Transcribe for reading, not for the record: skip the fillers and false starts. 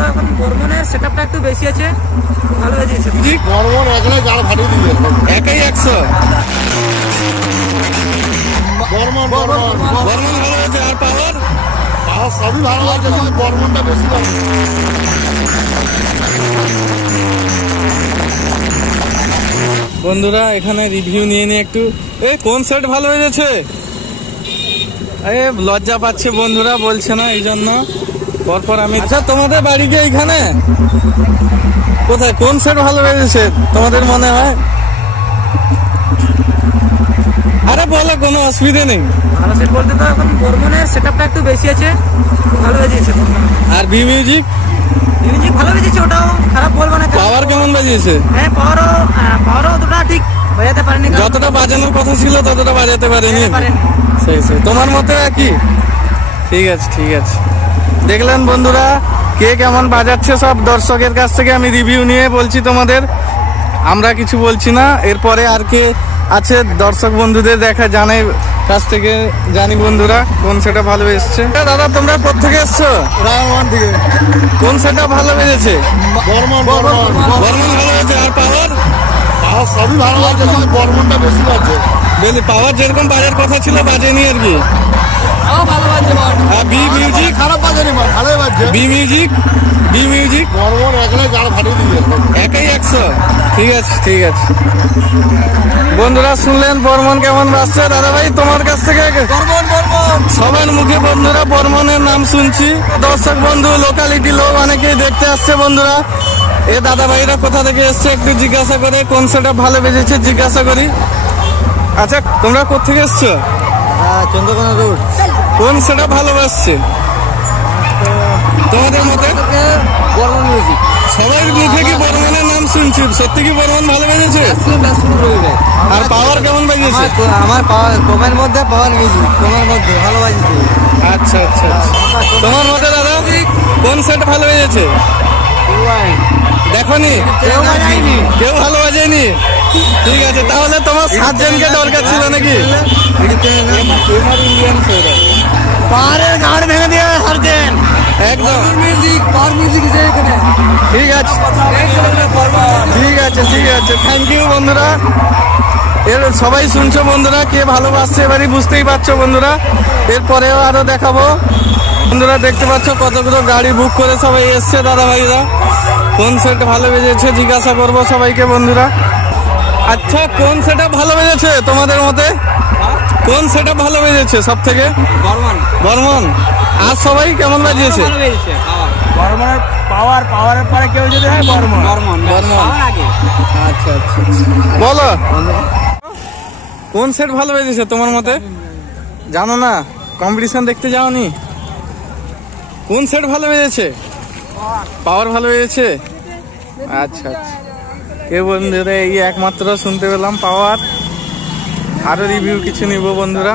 তো এখন বর্মনের সেটআপটা একটু বেশি আছে, ভালো হয়ে গেছে। বর্মন একলাই গাড় ফাটিয়ে দিবে, একাই 100। বর্মন বর্মন ভালো হয়েছে। আর পাওয়ার সবই ভালো লাগছে, কিন্তু বর্মনটা বেশি ভালো। বন্ধুরা এখানে রিভিউ নিয়ে নিয়ে একটু কোন সেট ভালো হয়েছে। লজ্জা পাচ্ছে বন্ধুরা, বলছে না, এই জন্য পরপর আমি। আচ্ছা তোমাদের বাড়ি কি এইখানে? কোথায়, কোন সেট ভালো হয়েছে তোমাদের মনে হয়? আরে বলো, কোনো অসুবিধা নেই। ভালো সেট বলতে তো এখন বর্মনের সেটআপটা একটু বেশি আছে, ভালো হয়ে গেছে। আর বি মিউজিক ভালো বেজেছে, ওটাও খারাপ বলবো না। পাওয়ার কেমন বাজিয়েছে? হ্যাঁ, পাওয়ারও অতটা ঠিক বাজাতে পারেনি, যতটা বাজানোর কথা ছিল ততটা বাজাতে পারেনি। সেই তোমার মতে কি? ঠিক আছে ঠিক আছে। দেখলেন বন্ধুরা কে কেমন বাজাচ্ছে, সব দর্শকের কাছ থেকে আমি রিভিউ নিয়ে বলছি তোমাদের, আমরা কিছু বলছি না। এরপরে আর কে আছে দর্শক বন্ধুদের দেখা জানে কাছ থেকে জানি বন্ধুরা কোন সেটা ভালো এসছে। দাদা তোমরা কোথেকে এসছো? রায়মান থেকে। কোন সেটা ভালো বেজেছে? বর্মন ভালো হয়েছে। আর পাওয়ার সবই ভালো লাগছে, কিন্তু বর্মনটা বেশি লাগছে। পাওয়ার যেরকম বাজার কথা ছিল বাজেনি আর কি। ভালো বাজছে। আর বি মিউজিক খারাপ বাজেনি, ভালোই বাজছে। বি মিউজিক বর্মন একলাই গাড় ফাটিয়ে দিবে, একাই 100। ঠিক আছে ঠিক আছে। বন্ধুরা শুনলেন বর্মন কেমন বাজছে। দাদা ভাই তোমার কাছ থেকে সবার মুখে বন্ধুরা বর্মনের নাম শুনছি। দর্শক বন্ধু লোকালিটি লোক অনেকেই দেখতে আসছে বন্ধুরা। এ দাদা ভাইরা কোথা থেকে এসছে একটু জিজ্ঞাসা করে, কোন সেটা ভালো বেজেছে জিজ্ঞাসা করি। আচ্ছা তোমরা কোথেকে এসছো? চন্দ্রকোনা রোড। কোন সেটা ভালো বাজছে তোমাদের মতে? বর্মন মিউজিক। সবাই মুখে কি বর্মনের নাম শুনছি, সত্যি কি বর্মন ভালো বেজেছে? আর পাওয়ার কেমন বাজিয়েছে? আমার পাওয়ার কমের মধ্যে, পাওয়ার মিউজিক কমের মধ্যে ভালো বাজিয়েছে। আচ্ছা আচ্ছা তোমার মতে দাদা কোন সেট ভালো বেজেছে? দেখনি কেউ ভালো বাজেনি? ঠিক আছে, তাহলে তোমার 7 জনকে দরকার ছিল নাকি? পাহাড়ের গাড় ভেঙে দিয়ে হারছেন একদম পাওয়ার মিউজিক ঠিক আছে ঠিক আছে ঠিক আছে। থ্যাংক ইউ বন্ধুরা। এর সবাই শুনছো বন্ধুরা, কে ভালোবাসছে এবারই বুঝতেই পারছো বন্ধুরা। এরপরেও আরো দেখাবো বন্ধুরা, দেখতে পাচ্ছ কতগুলো গাড়ি বুক করে সবাই এসছে দাদা ভাইরা। কোন সেট ভালো বেজেছে জিজ্ঞাসা করবো সবাইকে বন্ধুরা। আচ্ছা কোন সেটা ভালো বেজেছে তোমাদের মতে? কোন সেটা ভালো বেজেছে সব থেকে? বর্মন। আর সবাই কেমন বাজিয়েছে? বর্মনের পাওয়ারের পরে কেউ যদি হয় বর্মন। আচ্ছা আচ্ছা বলো কোন সেট ভালো বেজেছে তোমার মতে? জানো না, কম্পিটিশন দেখতে যাওনি? কোন সেট ভালো বেজেছে? পাওয়ার ভালো বেজেছে। আচ্ছা আচ্ছা কে বন্ধুরা এই একমাত্র শুনতে পেলাম পাওয়ার। আরো রিভিউ কিছু নিব বন্ধুরা।